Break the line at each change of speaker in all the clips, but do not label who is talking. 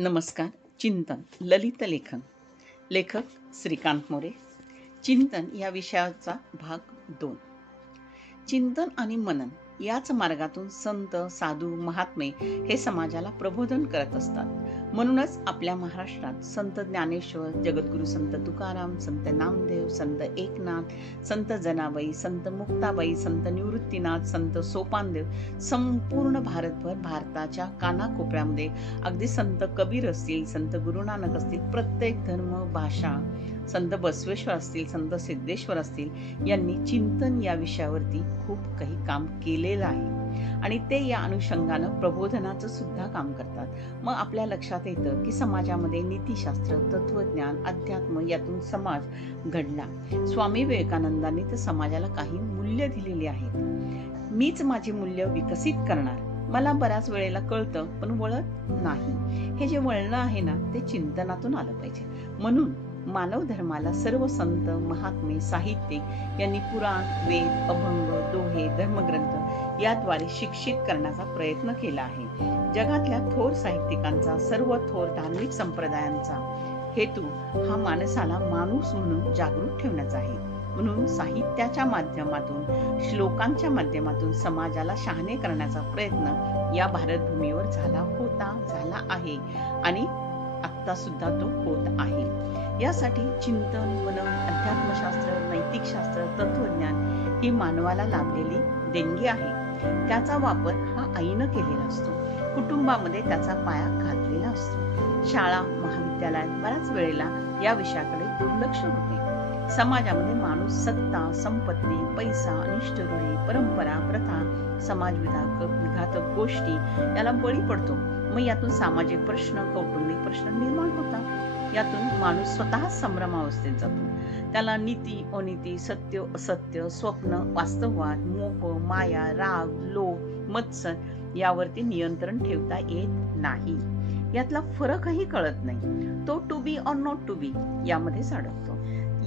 नमस्कार चिंतन ललित लेखन. लेखक श्रीकांत मोरे. चिंतन या विषयाचा भाग दोन. चिंतन आणि मनन याच मार्गातून संत साधू महात्मे हे समाजाला प्रबोधन करत असतात. म्हणूनच आपल्या महाराष्ट्रात संत ज्ञानेश्वर जगद्गुरु संत तुकाराम संत नामदेव संत एकनाथ संत जनाबाई संत मुक्ताबाई संत निवृत्तीनाथ संत सोपानदेव संपूर्ण भारतभर भारताच्या कानाकोपऱ्यामध्ये अगदी संत कबीर असतील संत गुरुनानक असतील प्रत्येक धर्म भाषा संत बसवेश्वर असतील संत सिद्धेश्वर असतील यांनी चिंतन या विषयावरती खूप काही काम केलेलं आहे. आणि ते या अनुषंगानं प्रबोधनाचं सुद्धा काम करतात. मग आपल्या लक्षात येतं की समाजामध्ये नीतिशास्त्र तत्वज्ञान अध्यात्म यातून समाज घडला. स्वामी विवेकानंदांनी तर समाजाला काही मूल्य दिलेली आहेत. मीच माझी मूल्य विकसित करणार? मला बऱ्याच वेळेला कळतं पण वळत नाही. हे जे वळणं आहे ना ते चिंतनातून आलं पाहिजे. म्हणून मानव धर्माला सर्व संत महात्मे साहित्यिक यांनी पुराण वेद अभंग दोहे धर्मग्रंथ याद्वारे शिक्षित करण्याचा प्रयत्न केला आहे. जगातल्या थोर साहित्यिकांचा सर्व थोर धार्मिक संप्रदायांचा हेतू हा माणसाला माणूस म्हणून जागृत ठेवण्याचा आहे. म्हणून साहित्याच्या माध्यमातून श्लोकांच्या माध्यमातून समाजाला शहाणे करण्याचा प्रयत्न या भारतभूमीवर झाला होता झाला आहे. आणि आत्ता सुद्धा तो होत आहे. यासाठी चिंतन मनन अध्यात्मशास्त्र नैतिकशास्त्र तत्वज्ञान ही मानवाला लाभलेली देणगी आहे. त्याचा वापर हा आईनं केलेला असतो. कुटुंबामध्ये त्याचा पाया घातलेला असतो. शाळा महाविद्यालयात बऱ्याच वेळेला या विषयाकडे दुर्लक्ष होते. समाजामध्ये माणूस सत्ता संपत्ती पैसा अनिष्ट रूढी परंपरा प्रथा समाज विघातक विघातक गोष्टी याला बळी पडतो. मग यातून सामाजिक प्रश्न कौटुंबिक प्रश्न निर्माण होतात. यातून माणूस स्वतः संभ्रमावस्थेत जातो. त्याला नीती अनिती सत्य असत्य स्वप्न वास्तववाद मोह माया राग लोभ मत्सर यावरती नियंत्रण ठेवता येत नाही. यातला फरकही कळत नाही. तो to be or not to be यामध्येच अडकतो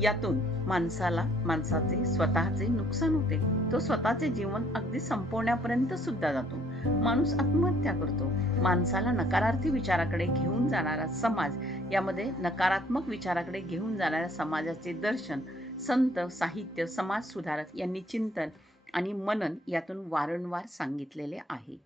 यातून माणसाला माणसाचे स्वतःचे नुकसान होते. तो स्वतःचे जीवन अगदी संपवण्यापर्यंत सुद्धा जातो. माणूस आत्महत्या करतो. माणसाला नकारार्थी विचाराकडे घेऊन जाणारा समाज यामध्ये नकारात्मक विचाराकडे घेऊन जाणाऱ्या समाजाचे दर्शन संत साहित्य समाज सुधारक यांनी चिंतन आणि मनन यातून वारंवार सांगितलेले आहे.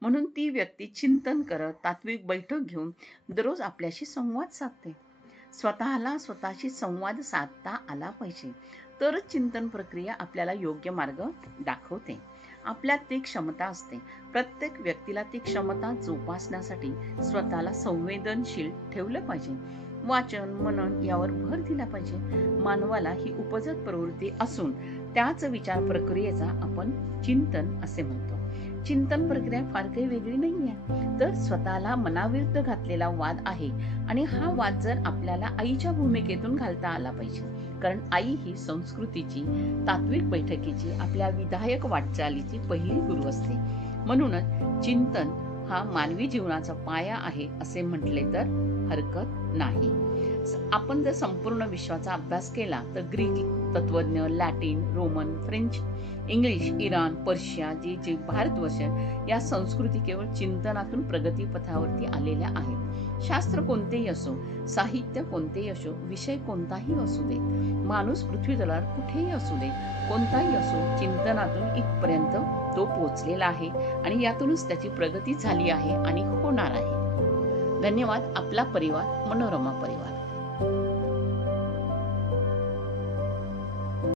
म्हणून ती व्यक्ती चिंतन करत तात्विक बैठक घेऊन दररोज आपल्याशी संवाद साधते. स्वतःला स्वतःशी संवाद साधता आला पाहिजे. तरच चिंतन प्रक्रिया आपल्याला योग्य मार्ग दाखवते. आपल्यात ती क्षमता असते. प्रत्येक व्यक्तीला ती क्षमता जोपासण्यासाठी स्वतःला संवेदनशील ठेवलं पाहिजे. वाचन मनन यावर भर दिला पाहिजे. मानवाला ही उपजत प्रवृत्ती असून त्याच विचार प्रक्रियेचा आपण चिंतन असे म्हणतो. चिंतन प्रक्रिया फार काही वेगळी नाहीये. तर स्वतःला मनाविरुद्ध घातलेला वाद आहे आणि हा वाद जर आपल्याला आईच्या भूमिकेतून घालता आला पाहिजे. कारण आई ही संस्कृतीची तात्विक बैठकीची आपल्या विधायक वाटचालीची पहिली गुरु असते. म्हणूनच चिंतन हा मानवी जीवनाचा पाया आहे असे म्हटले तर हरकत नाही. आपण जर संपूर्ण विश्वाचा अभ्यास केला तर Greek तत्वज्ञ Latin Roman French English Iran Persia जे जे भारतवर्ष या संस्कृती केवळ चिंतनातून प्रगतीपथावरती आलेल्या आहेत. शास्त्र कोणतेही असो साहित्य कोणतेही असो विषय कोणताही असू दे माणूस पृथ्वीतलावर कुठेही असू दे कोणताही असो चिंतनातून इथपर्यंत तो पोचलेला आहे आणि यातूनच त्याची प्रगती झाली आहे आणि होणार आहे. धन्यवाद आपला परिवार मनोरमा परिवार.